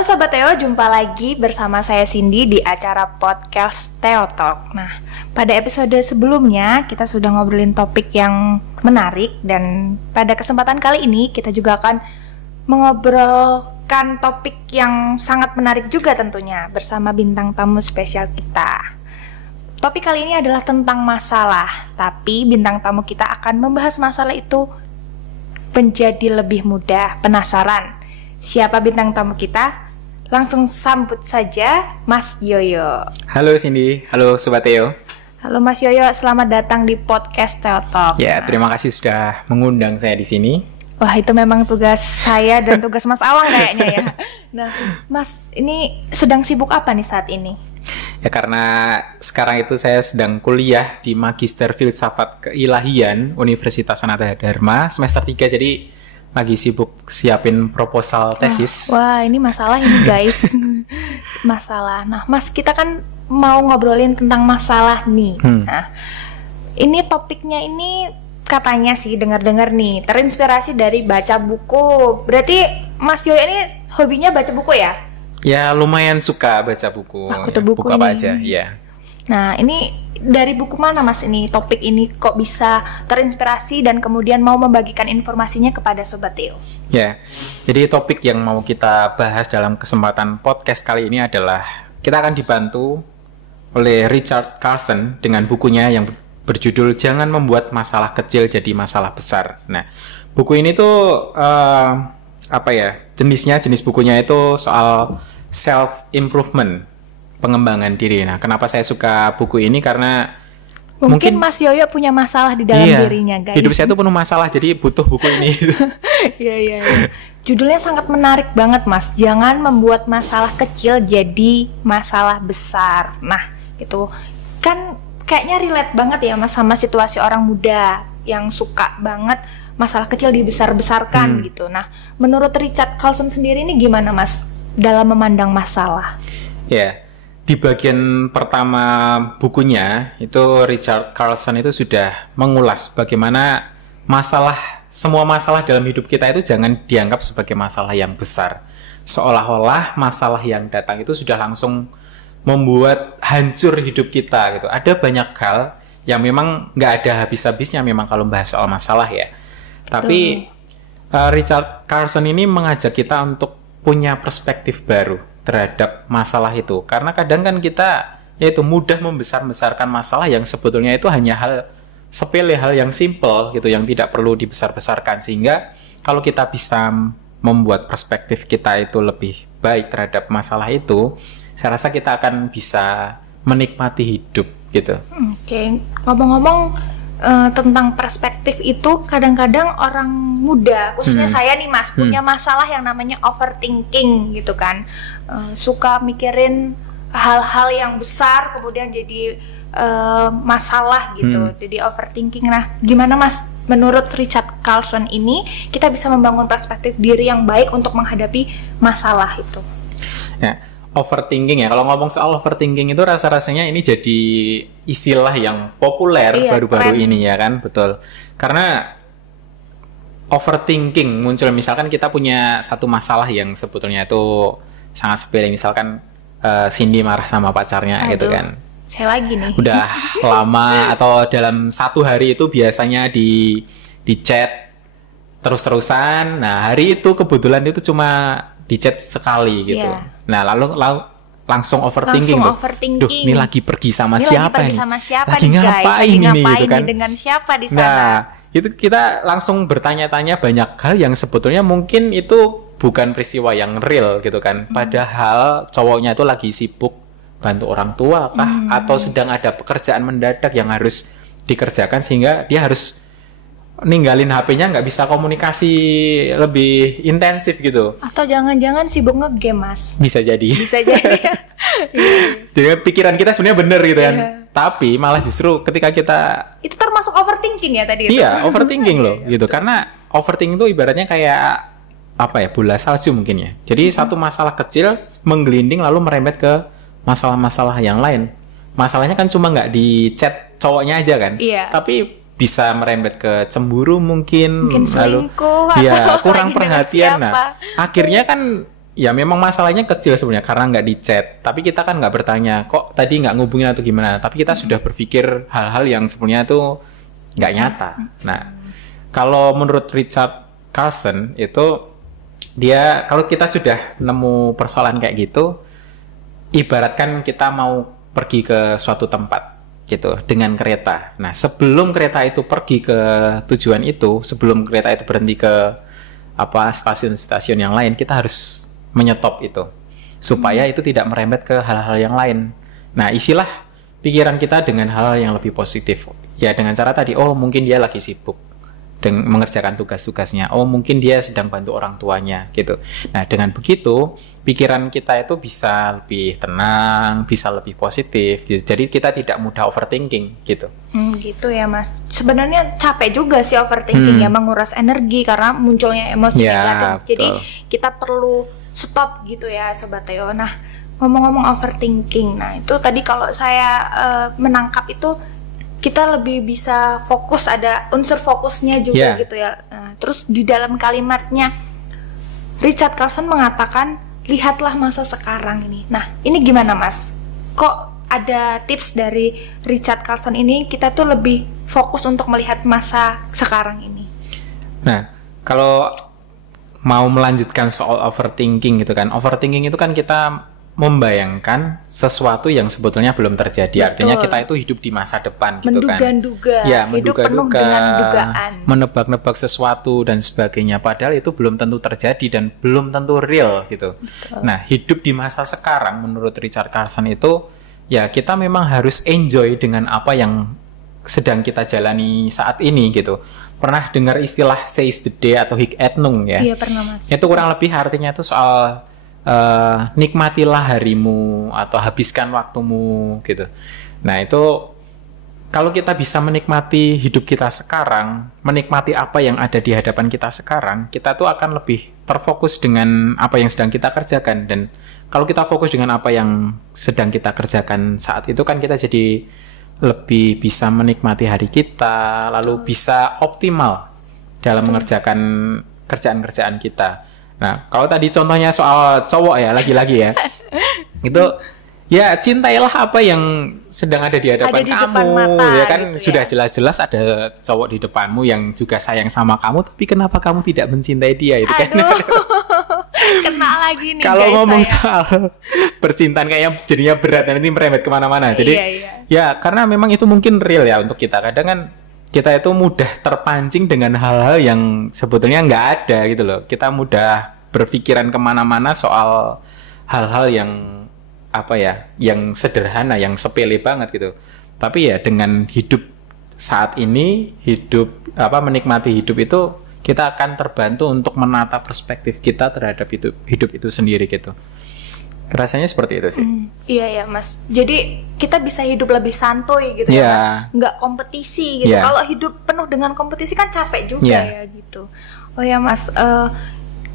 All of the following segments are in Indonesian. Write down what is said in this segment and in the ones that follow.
Halo Sobat Theo, jumpa lagi bersama saya Cindy di acara podcast Theo Talk. Nah, pada episode sebelumnya kita sudah ngobrolin topik yang menarik. Dan pada kesempatan kali ini kita juga akan mengobrolkan topik yang sangat menarik juga tentunya bersama bintang tamu spesial kita. Topik kali ini adalah tentang masalah, tapi bintang tamu kita akan membahas masalah itu menjadi lebih mudah. Penasaran? Siapa bintang tamu kita? Langsung sambut saja Mas Yoyo. Halo Cindy, halo Sobat Theo. Halo Mas Yoyo, selamat datang di podcast Theo Talk. Ya, terima kasih sudah mengundang saya di sini. Wah, itu memang tugas saya dan tugas Mas Awang kayaknya ya. Nah, Mas, ini sedang sibuk apa nih saat ini? Ya, karena sekarang itu saya sedang kuliah di Magister Filsafat Keilahian Universitas Sanata Dharma semester 3, jadi lagi sibuk siapin proposal tesis. Wah, ini masalah ini guys. Masalah. Nah, Mas, kita kan mau ngobrolin tentang masalah nih. Nah, ini topiknya ini katanya sih dengar-dengar nih terinspirasi dari baca buku. Berarti Mas Yoyo ini hobinya baca buku ya? Ya, lumayan suka baca buku. Aku tuh buku apa ini. aja, ya. Nah, ini dari buku mana Mas ini topik ini kok bisa terinspirasi dan kemudian mau membagikan informasinya kepada Sobat Theo? Ya, jadi topik yang mau kita bahas dalam kesempatan podcast kali ini adalah kita akan dibantu oleh Richard Carlson dengan bukunya yang berjudul Jangan Membuat Masalah Kecil Jadi Masalah Besar. Nah, buku ini tuh jenis bukunya itu soal self-improvement, pengembangan diri. Nah, kenapa saya suka buku ini? Karena mungkin Mas Yoyo punya masalah di dalam dirinya, guys. Hidup saya tuh penuh masalah, jadi butuh buku ini. Iya. Judulnya sangat menarik banget, Mas. Jangan membuat masalah kecil jadi masalah besar. Nah, itu kan kayaknya relate banget ya, Mas, sama situasi orang muda yang suka banget masalah kecil dibesar-besarkan gitu. Nah, menurut Richard Carlson sendiri ini gimana, Mas, dalam memandang masalah? Ya, di bagian pertama bukunya itu Richard Carlson itu sudah mengulas bagaimana semua masalah dalam hidup kita itu jangan dianggap sebagai masalah yang besar. Seolah-olah masalah yang datang itu sudah langsung membuat hancur hidup kita gitu. Ada banyak hal yang memang nggak ada habis-habisnya memang kalau bahas soal masalah ya. Tapi Richard Carlson ini mengajak kita untuk punya perspektif baru terhadap masalah itu. Karena kadang kan kita yaitu mudah membesar-besarkan masalah yang sebetulnya itu hanya hal sepele, hal yang simple gitu, yang tidak perlu dibesar-besarkan. Sehingga kalau kita bisa membuat perspektif kita itu lebih baik terhadap masalah itu, saya rasa kita akan bisa menikmati hidup gitu. Oke. Ngomong-ngomong tentang perspektif itu, kadang-kadang orang muda, khususnya saya nih Mas, punya masalah yang namanya overthinking gitu kan. Suka mikirin hal-hal yang besar kemudian jadi masalah gitu, jadi overthinking. Nah, gimana Mas, menurut Richard Carlson ini kita bisa membangun perspektif diri yang baik untuk menghadapi masalah itu? Ya, overthinking ya, kalau ngomong soal overthinking itu rasa-rasanya ini jadi istilah yang populer baru-baru ini ya kan, betul. Karena overthinking muncul misalkan kita punya satu masalah yang sebetulnya itu sangat sepele, misalkan Cindy marah sama pacarnya. Aduh, gitu kan. Saya lagi nih. Udah lama atau dalam satu hari itu biasanya di chat terus-terusan. Nah, hari itu kebetulan itu cuma di chat sekali gitu. Nah, lalu langsung overthinking. Duh, ini lagi pergi sama siapa ini? Lagi ngapain ini gitu kan? Dengan siapa di sana? Nah, itu kita langsung bertanya-tanya banyak hal yang sebetulnya mungkin itu bukan peristiwa yang real gitu kan. Padahal cowoknya itu lagi sibuk bantu orang tua kah? Atau sedang ada pekerjaan mendadak yang harus dikerjakan sehingga dia harus ninggalin HP-nya, nggak bisa komunikasi lebih intensif gitu. Atau jangan-jangan sibuk nge-game, Mas. Bisa jadi. Bisa jadi. Jadi pikiran kita sebenarnya bener gitu kan. Tapi malah justru ketika kita... Itu termasuk overthinking ya tadi itu? Iya, overthinking loh gitu. Karena overthinking itu ibaratnya kayak bola salju mungkin ya. Jadi satu masalah kecil menggelinding lalu merembet ke masalah-masalah yang lain. Masalahnya kan cuma nggak di chat cowoknya aja kan. Iya. Tapi bisa merembet ke cemburu mungkin selingkuh lalu, atau ya kurang perhatian. Nah, akhirnya kan ya memang masalahnya kecil sebenarnya karena nggak di chat, tapi kita kan nggak bertanya kok tadi nggak ngubungin atau gimana, tapi kita sudah berpikir hal-hal yang sebenarnya itu nggak nyata. Nah, kalau menurut Richard Carlson itu dia, kalau kita sudah nemu persoalan kayak gitu, ibaratkan kita mau pergi ke suatu tempat gitu dengan kereta. Nah, sebelum kereta itu pergi ke tujuan itu, sebelum kereta itu berhenti ke stasiun-stasiun yang lain, kita harus menyetop itu supaya itu tidak merembet ke hal-hal yang lain. Nah, isilah pikiran kita dengan hal yang lebih positif. Ya dengan cara tadi, oh mungkin dia lagi sibuk dengan mengerjakan tugas-tugasnya. Oh mungkin dia sedang bantu orang tuanya gitu. Nah, dengan begitu pikiran kita itu bisa lebih tenang, bisa lebih positif gitu. Jadi kita tidak mudah overthinking gitu. Gitu ya Mas. Sebenarnya capek juga sih overthinking ya, menguras energi karena munculnya emosi negatif. Jadi kita perlu stop gitu ya Sobat Teo. Nah, ngomong-ngomong overthinking, nah itu tadi kalau saya menangkap itu kita lebih bisa fokus, ada unsur fokusnya juga gitu ya. Nah, terus di dalam kalimatnya Richard Carlson mengatakan lihatlah masa sekarang ini. Nah, ini gimana Mas? Kok ada tips dari Richard Carlson ini kita tuh lebih fokus untuk melihat masa sekarang ini? Nah, kalau mau melanjutkan soal overthinking gitu kan, overthinking itu kan kita membayangkan sesuatu yang sebetulnya belum terjadi. Betul. Artinya kita itu hidup di masa depan gitu kan. Menduga-duga. Ya, hidup penuh dengan dugaan. Menebak-nebak sesuatu dan sebagainya. Padahal itu belum tentu terjadi dan belum tentu real gitu. Betul. Nah, hidup di masa sekarang menurut Richard Carlson itu ya kita memang harus enjoy dengan apa yang sedang kita jalani saat ini gitu. Pernah dengar istilah seize the day atau hic et nunc ya? Iya, pernah Mas. Itu kurang lebih artinya itu soal nikmatilah harimu atau habiskan waktumu gitu. Nah, itu kalau kita bisa menikmati hidup kita sekarang, menikmati apa yang ada di hadapan kita sekarang, kita tuh akan lebih terfokus dengan apa yang sedang kita kerjakan. Dan kalau kita fokus dengan apa yang sedang kita kerjakan saat itu kan kita jadi lebih bisa menikmati hari kita, lalu bisa optimal dalam mengerjakan kerjaan-kerjaan kita. Nah, kalau tadi contohnya soal cowok ya, lagi-lagi ya, itu ya cintailah apa yang sedang ada di hadapan kamu, mata, ya kan gitu sudah jelas-jelas ada cowok di depanmu yang juga sayang sama kamu, tapi kenapa kamu tidak mencintai dia itu kan? Kena lagi nih. Kalau ngomong soal percintaan kayaknya jadinya berat nanti merembet kemana-mana. Jadi ya karena memang itu mungkin real ya untuk kita. Kadang kan kita itu mudah terpancing dengan hal-hal yang sebetulnya nggak ada gitu loh. Kita mudah berpikiran kemana-mana soal hal-hal yang yang sederhana, yang sepele banget gitu. Tapi ya dengan hidup saat ini, menikmati hidup itu, kita akan terbantu untuk menata perspektif kita terhadap hidup itu sendiri gitu. Rasanya seperti itu sih. Iya ya Mas. Jadi kita bisa hidup lebih santuy gitu ya Mas. Nggak kompetisi gitu. Kalau hidup penuh dengan kompetisi kan capek juga ya gitu. Oh ya Mas,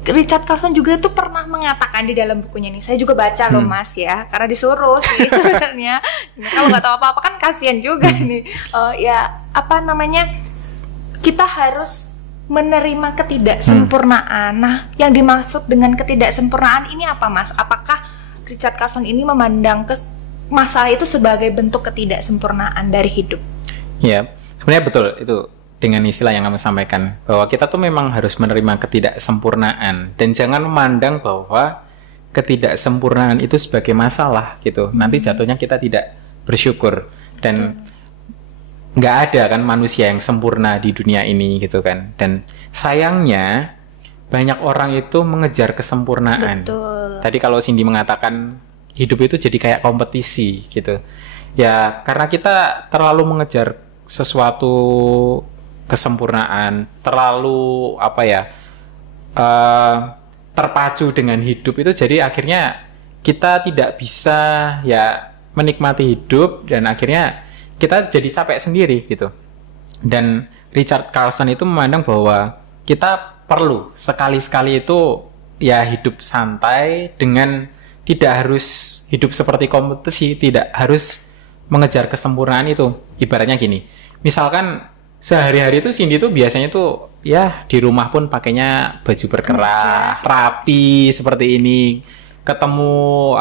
Richard Carlson juga tuh pernah mengatakan di dalam bukunya nih. Saya juga baca loh Mas ya, karena disuruh sih sebenarnya. Kalau nggak tahu apa-apa kan kasihan juga nih. Kita harus menerima ketidaksempurnaan. Nah, yang dimaksud dengan ketidaksempurnaan ini apa Mas? Apakah Richard Carlson ini memandang masalah itu sebagai bentuk ketidaksempurnaan dari hidup? Ya, sebenarnya betul itu dengan istilah yang kamu sampaikan, bahwa kita tuh memang harus menerima ketidaksempurnaan dan jangan memandang bahwa ketidaksempurnaan itu sebagai masalah gitu. Nanti jatuhnya kita tidak bersyukur dan nggak ada kan manusia yang sempurna di dunia ini gitu kan. Dan sayangnya banyak orang itu mengejar kesempurnaan. Betul. Tadi kalau Cindy mengatakan hidup itu jadi kayak kompetisi gitu. Ya karena kita terlalu mengejar sesuatu kesempurnaan, terlalu terpacu dengan hidup itu, jadi akhirnya kita tidak bisa ya menikmati hidup dan akhirnya kita jadi capek sendiri gitu. Dan Richard Carlson itu memandang bahwa kita perlu sekali-sekali itu ya hidup santai dengan tidak harus hidup seperti kompetisi, tidak harus mengejar kesempurnaan itu. Ibaratnya gini, misalkan sehari-hari itu Cindy tuh biasanya tuh ya di rumah pun pakainya baju berkerah, rapi seperti ini. Ketemu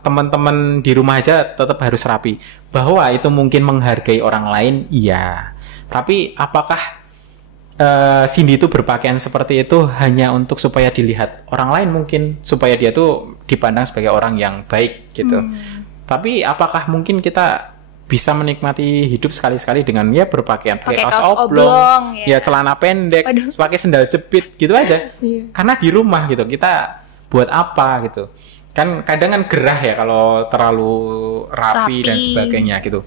teman-teman di rumah aja tetap harus rapi. Bahwa itu mungkin menghargai orang lain, iya. Tapi apakah Cindy itu berpakaian seperti itu hanya untuk supaya dilihat orang lain, mungkin supaya dia tuh dipandang sebagai orang yang baik gitu. Tapi apakah mungkin kita bisa menikmati hidup sekali-sekali dengan ya berpakaian pakai kaos oblong, ya celana pendek, pakai sendal jepit gitu aja. Karena di rumah gitu kita buat apa gitu. Kan kadang kan gerah ya kalau terlalu rapi dan sebagainya gitu.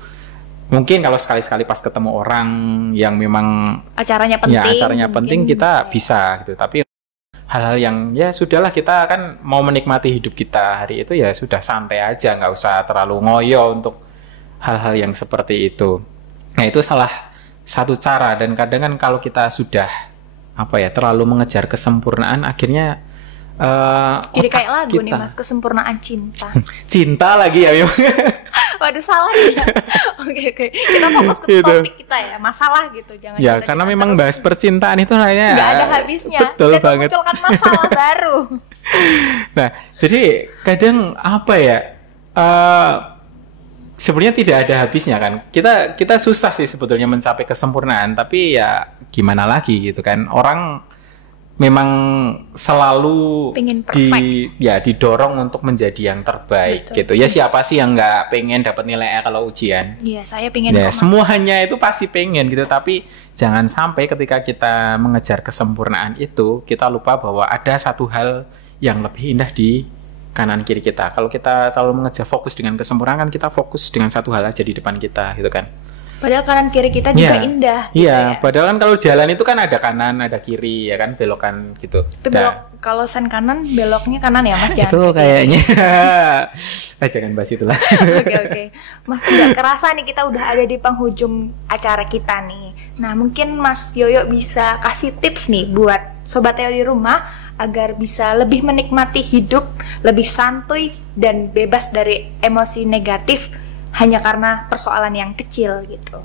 Mungkin kalau sekali-sekali pas ketemu orang yang memang acaranya penting kita bisa gitu. Tapi hal-hal yang ya sudahlah, kita kan mau menikmati hidup kita hari itu ya sudah santai aja, nggak usah terlalu ngoyo untuk hal-hal yang seperti itu. Nah itu salah satu cara, dan kadang kan kalau kita sudah terlalu mengejar kesempurnaan, akhirnya jadi kayak lagu nih Mas, kesempurnaan cinta. Cinta lagi ya memang. Waduh, salah ya. Oke. Kita fokus ke topik kita ya, masalah gitu. Jangan ya, karena memang bahas percintaan itu kayaknya nggak ada habisnya. Betul dan banget. Memunculkan masalah baru. Nah, jadi kadang sebenarnya tidak ada habisnya kan. Kita susah sih sebetulnya mencapai kesempurnaan, tapi ya gimana lagi gitu kan. Orang memang selalu didorong untuk menjadi yang terbaik. Betul. Gitu. Ya siapa sih yang nggak pengen dapat nilai A kalau ujian? Iya, saya pengen. Ya, semuanya itu pasti pengen gitu, tapi jangan sampai ketika kita mengejar kesempurnaan itu kita lupa bahwa ada satu hal yang lebih indah di kanan kiri kita. Kalau kita terlalu mengejar fokus dengan kesempurnaan, kita fokus dengan satu hal aja di depan kita gitu kan. Padahal kanan kiri kita juga indah. Iya, padahal kan kalau jalan itu kan ada kanan, ada kiri, ya kan, belokan gitu. Belok, kalau sen kanan, beloknya kanan ya Mas? Itu kayaknya. Jangan bahas itulah. Oke. Mas, nggak kerasa nih kita udah ada di penghujung acara kita nih. Nah, mungkin Mas Yoyo bisa kasih tips nih buat Sobat Teo di rumah agar bisa lebih menikmati hidup, lebih santuy dan bebas dari emosi negatif hanya karena persoalan yang kecil gitu.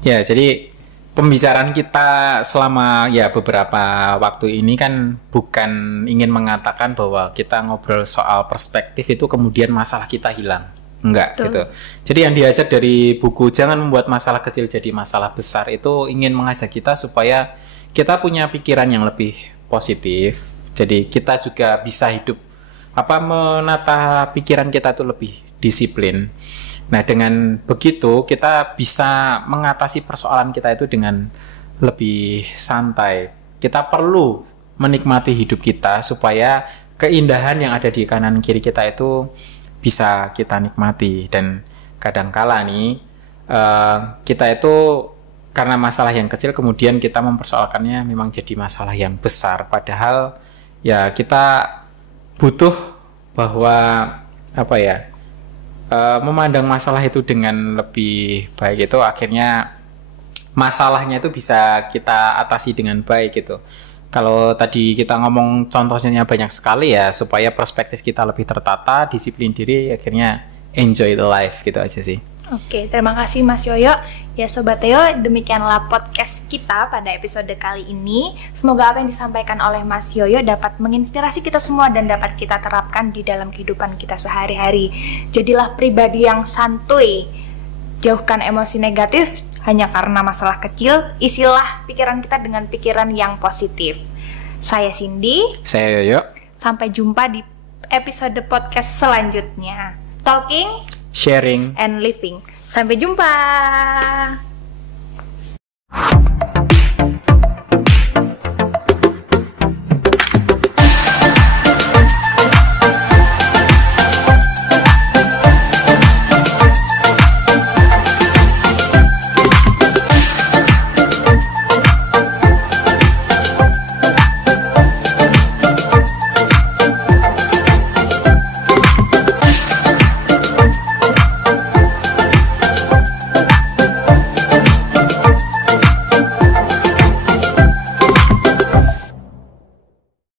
Ya, jadi pembicaraan kita selama beberapa waktu ini kan bukan ingin mengatakan bahwa kita ngobrol soal perspektif itu kemudian masalah kita hilang. Enggak. Betul. Gitu. Jadi yang diajak dari buku Jangan Membuat Masalah Kecil Jadi Masalah Besar itu ingin mengajak kita supaya kita punya pikiran yang lebih positif. Jadi kita juga bisa hidup menata pikiran kita itu lebih disiplin. Nah, dengan begitu kita bisa mengatasi persoalan kita itu dengan lebih santai. Kita perlu menikmati hidup kita supaya keindahan yang ada di kanan kiri kita itu bisa kita nikmati. Dan kadangkala nih kita itu karena masalah yang kecil kemudian kita mempersoalkannya memang jadi masalah yang besar. Padahal ya kita butuh bahwa memandang masalah itu dengan lebih baik, itu akhirnya masalahnya itu bisa kita atasi dengan baik gitu. Kalau tadi kita ngomong contohnya banyak sekali ya, supaya perspektif kita lebih tertata, disiplin diri, akhirnya enjoy the life gitu aja sih. Oke, terima kasih Mas Yoyo. Ya Sobat Teo, demikianlah podcast kita pada episode kali ini. Semoga apa yang disampaikan oleh Mas Yoyo dapat menginspirasi kita semua dan dapat kita terapkan di dalam kehidupan kita sehari-hari. Jadilah pribadi yang santuy. Jauhkan emosi negatif hanya karena masalah kecil. Isilah pikiran kita dengan pikiran yang positif. Saya Cindy. Saya Yoyo. Sampai jumpa di episode podcast selanjutnya. Talking, sharing, and living. Sampai jumpa.